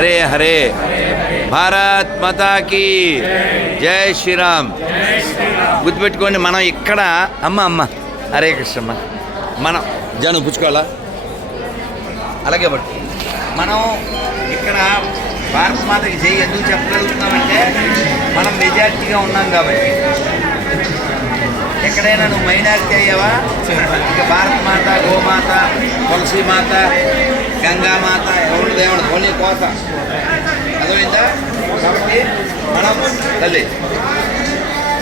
హరే హరే భారత్ మాతాకి జై శ్రీరామ్ గుర్తుపెట్టుకోండి మనం ఇక్కడ అమ్మ అమ్మ హరే కృష్ణమ్మ మనం జను పుచ్చుకోవాలా అలాగే బట్టి మనం ఇక్కడ భారత మాతకి జై ఎందుకు చెప్పగలుగుతున్నామంటే మనం మెజార్టీగా ఉన్నాం కాబట్టి. ఎక్కడైనా నువ్వు మైనార్టీ అయ్యావా? ఇక భారత మాత గోమాత తులసి మాత గంగామాత ఎవరు దేవుడు ఓన్లీ కోత. అర్థమైందా? కాబట్టి మనం తల్లి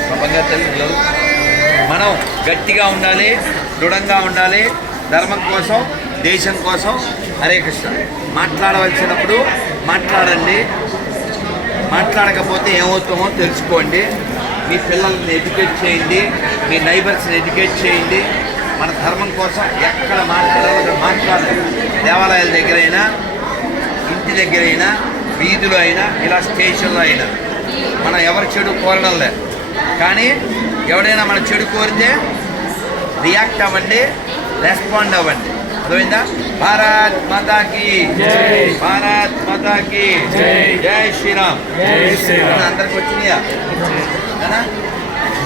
ప్రపంచ తల్లి పిల్లలు మనం గట్టిగా ఉండాలి దృఢంగా ఉండాలి ధర్మం కోసం దేశం కోసం హరే కృష్ణ. మాట్లాడవలసినప్పుడు మాట్లాడండి. మాట్లాడకపోతే ఏమవుతామో తెలుసుకోండి. మీ పిల్లల్ని ఎడ్యుకేట్ చేయండి మీ నైబర్స్ని ఎడ్యుకేట్ చేయండి. మన ధర్మం కోసం ఎక్కడ మాట్లాడాలో అక్కడ మాట్లాడాలి దేవాలయాల దగ్గరైనా ఇంటి దగ్గరైనా వీధిలో అయినా ఇలా స్టేషన్లో అయినా. మనం ఎవరి చెడు కోరడం లేదు. కానీ ఎవడైనా మన చెడు కోరితే రియాక్ట్ అవ్వండి రెస్పాండ్ అవ్వండి. అర్థమైందా? భారత్ మాతాకి భారత్ మాతాకి జై. శ్రీరామ్. మన అందరికి వచ్చినాయా?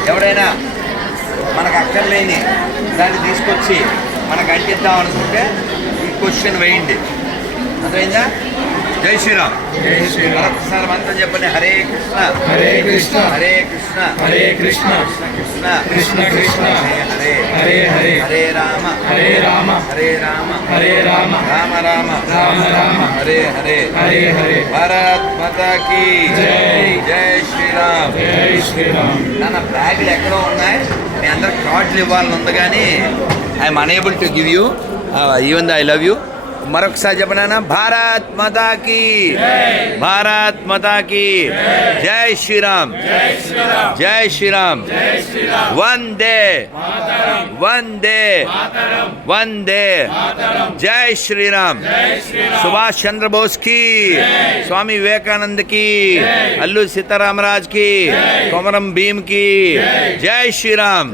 ఎవడైనా మనకు అక్కర్లేని దాన్ని తీసుకొచ్చి మనకు అంటిద్దాం అనుకుంటే ఈ క్వశ్చన్ వేయండి. అర్థమైందా? జై శ్రీరామ్. మరొకసారి మంత్రం చెప్పండి. హరే కృష్ణ. హరే కృష్ణ. హరే కృష్ణ. హరే కృష్ణ. కృష్ణ కృష్ణ. కృష్ణ హరే హరే. హరే హరే. రామ. హరే రామ. హరే రామ. హరే రామ. రామ రామ. రామ రామ. హరే హరే. హరే హరే. భారత్ మాతా కీ జై. జై శ్రీరామ్. జై శ్రీరామ్. నా బ్యాగులు ఎక్కడో ఉన్నాయి? మీ అందరికి కార్డులు ఇవ్వాలని ఉంది కానీ I'm unable to give you even the I love you మరొకసారి చెప్పనా భారత్ మాతాకి భారత్ మాతాకి జై శ్రీరామ్ జై శ్రీరామ్ వందే వందే వందే జై శ్రీరామ్ సుభాష్ చంద్ర బోస్కి స్వామి వివేకానంద్కి అల్లు సీతారామరాజ్కి కొమరం భీమ్కి జై శ్రీరామ్